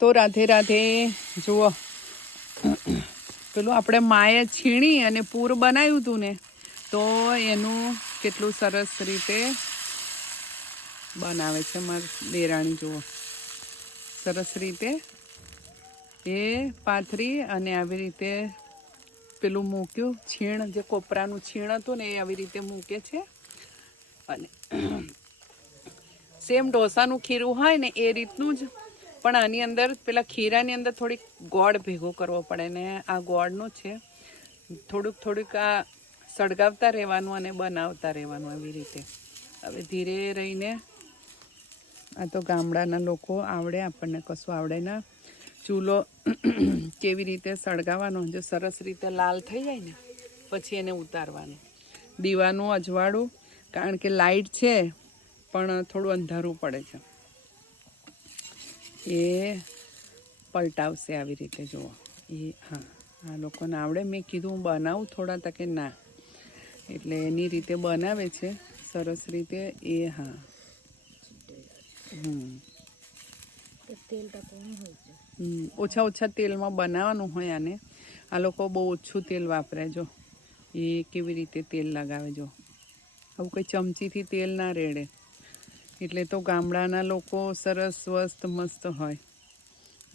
તો રાધે રાધે. જુઓ પેલું આપણે માએ છીણી અને પૂર બનાવ્યું હતું ને, તો એનું કેટલું સરસ રીતે બનાવે છે મારી દેરાણી. જુઓ સરસ રીતે એ પાથરી અને આવી રીતે પેલું મૂક્યું છીણ, જે કોપરાનું છીણ હતું ને એ આવી રીતે મૂકે છે. અને સેમ ઢોસાનું ખીરું હોય ને એ રીતનું જ, પણ આની અંદર પેલા ખીરાની અંદર થોડીક ગોળ ભેગો કરવો પડે ને આ ગોળનું છે થોડુંક આ સળગાવતા રહેવાનું અને બનાવતા રહેવાનું આવી રીતે. હવે ધીરે રહીને, આ તો ગામડાના લોકો આવડે, આપણને કશું આવડે ના. ચૂલો કેવી રીતે સળગાવવાનો, જો સરસ રીતે લાલ થઈ જાય ને પછી એને ઉતારવાનું. દીવાનું અજવાળું, કારણ કે લાઇટ છે પણ થોડું અંધારું પડે છે. એ પલટાવશે આવી રીતે. જુઓ એ હા, આ લોકોને આવડે. મેં કીધું હું બનાવું થોડા તકે, ના, એટલે એની રીતે બનાવે છે સરસ રીતે. એ હા ઓછા તેલમાં બનાવવાનું હોય આને. આ લોકો બહુ ઓછું તેલ વાપરે. જો એ કેવી રીતે તેલ લગાવે. જો આવું કંઈ ચમચીથી તેલ ના રેડે. એટલે તો ગામડાના લોકો સરસ સ્વસ્થ મસ્ત હોય.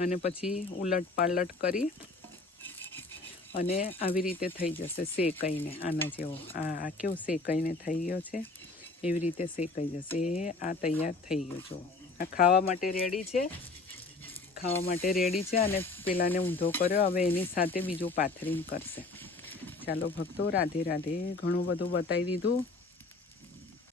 અને પછી ઉલટ પાલટ કરી અને આવી રીતે થઈ જશે શેકાઈને. આના જેવો આ કેવું શેકાઈને થઈ ગયો છે, એવી રીતે શેકાઈ જશે. એ આ તૈયાર થઈ ગયો. જો આ ખાવા માટે રેડી છે, ખાવા માટે રેડી છે. અને પેલાને ઊંધો કર્યો, હવે એની સાથે બીજું પાથરીને કરશે. ચાલો ભક્તો, રાધે રાધે. ઘણું બધું બતાવી દીધું.